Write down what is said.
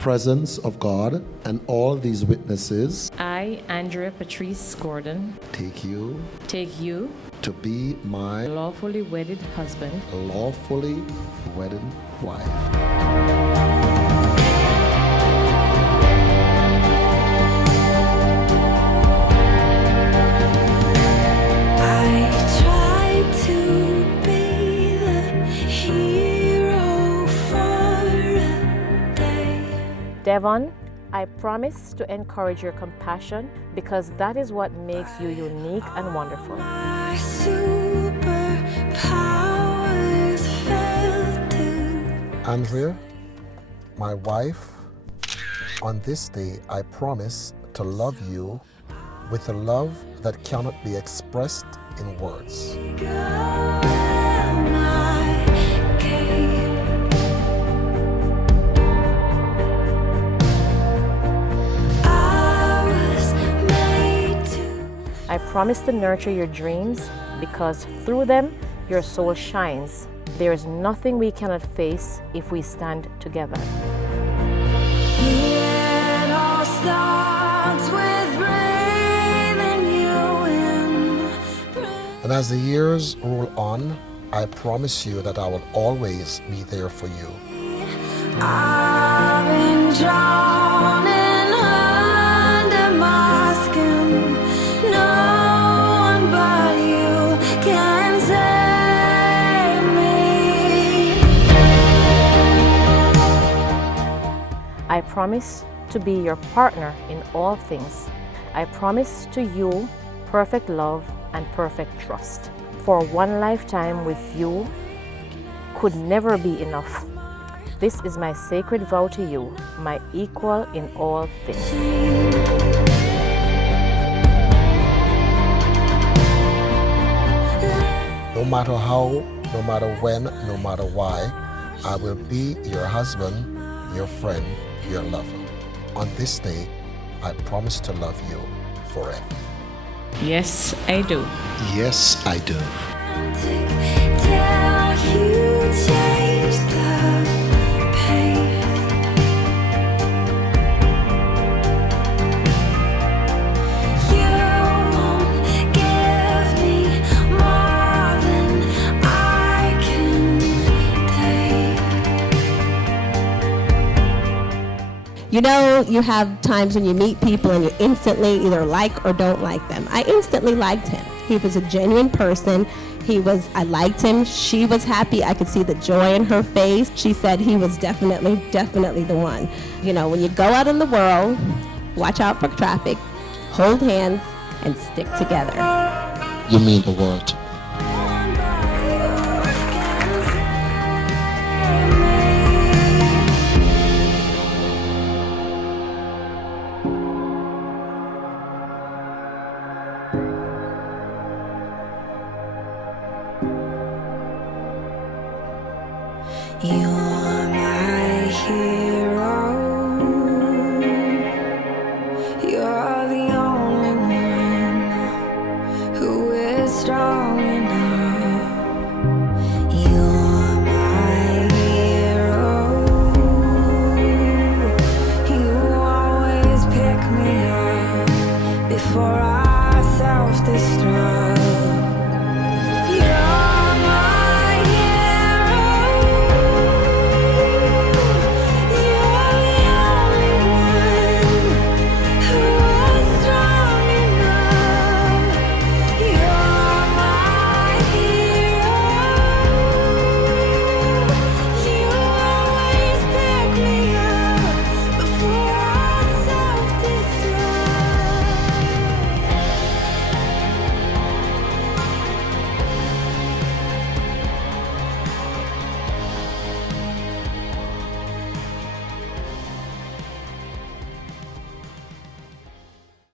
presence of God and all these witnesses, I, Andrea Patrice Gordon, take you to be my lawfully wedded husband, lawfully wedded wife. Devon, I promise to encourage your compassion because that is what makes you unique and wonderful. Andrea, my wife, on this day I promise to love you with a love that cannot be expressed in words. I promise to nurture your dreams because through them your soul shines. There is nothing we cannot face if we stand together. It all starts with breathing you in. And as the years roll on, I promise you that I will always be there for you. I've been drowning under my skin. No one but you can save me. I promise to be your partner in all things. I promise to you perfect love and perfect trust. For one lifetime with you could never be enough. This is my sacred vow to you, my equal in all things. No matter how, no matter when, no matter why, I will be your husband, your friend, your lover. On this day, I promise to love you forever. Yes, I do. Yes, I do. Till you change the pace. You won't give me more than I can take. You know, you have times when you meet people and you instantly either like or don't like them. I instantly liked him. He was a genuine person. I liked him. She was happy. I could see the joy in her face. She said he was definitely the one. You know, when you go out in the world, watch out for traffic, hold hands, and stick together. You mean the world. You're my hero.